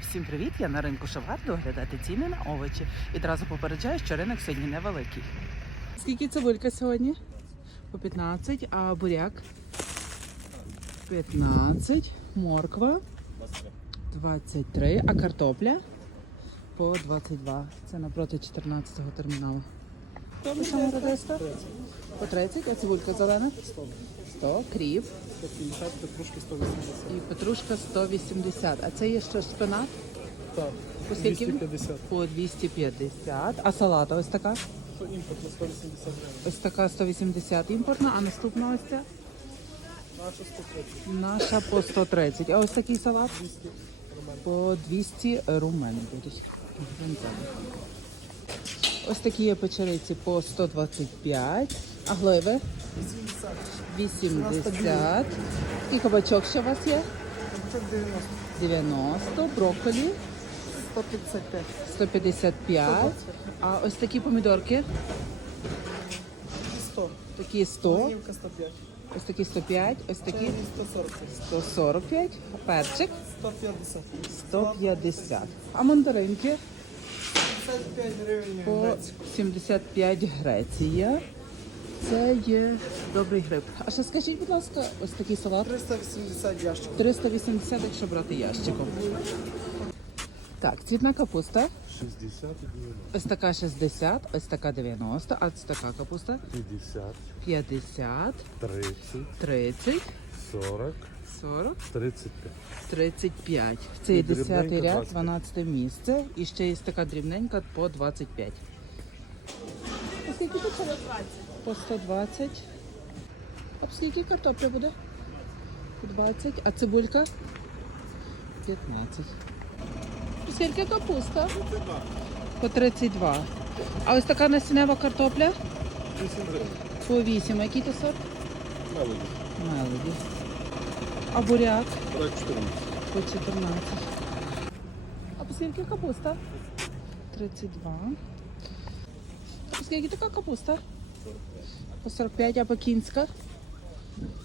Всім привіт! Я на ринку Шовгар оглядати ціни на овочі. І одразу попереджаю, що ринок сьогодні невеликий. Скільки цибулька сьогодні? По 15, а буряк? 15, морква 23, а картопля по 22. Це напроти 14-го терміналу. По чому радиста? По 30, а цибулька зелена? 100, кріп. 150, петрушки 180. І петрушка 180. А це є що, шпинат? Так, По скільки? 250. По 250. А салата ось така? Що імпорт на 180 гривень. Ось така 180 імпортна, а наступна ось ця? Наша 130. Наша по 130. А ось такий салат? 200 нормально. По 200 румени будуть. Ось такі є печериці по 125. А гливи? 80. 80. І кабачок ще у вас є? Це 90. 90. Брокколі 155. 155. А ось такі помідорки? 100. Такі 100. 105. Ось такі 105. Ось такі Чайний 140. 145. А перчик 150. 150. А мандаринки 55 гривень. По 75 Греція. Це є добрий гриб. А ще скажіть, будь ласка, ось такий салат 380 ящик. 380, якщо брати ящиком. Так, цвітна капуста. 60 и 90, Ось така 60, ось така 90, а ось така капуста 50, 50, 30, 30, 40, 40, 35. 35. Це є І 10 дрібненька ряд, 12 місце. І ще є така дрібненька по 25. А скільки тут? По 120. А скільки картопля буде? По 20. А цибулька? 15. По скільки капуста? По 32. А ось така насінева картопля? 8 гривень. По 8. А який то сорт? Мелоді. Мелоді. А буряк? Так, 14. По 14. А по скільки капуста? 32. А по скільки така капуста? По 45, а пекінська?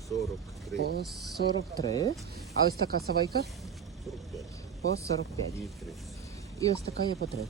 43. По 43. А ось така савайка? 45. По 45. І 30. І ось така є по 30.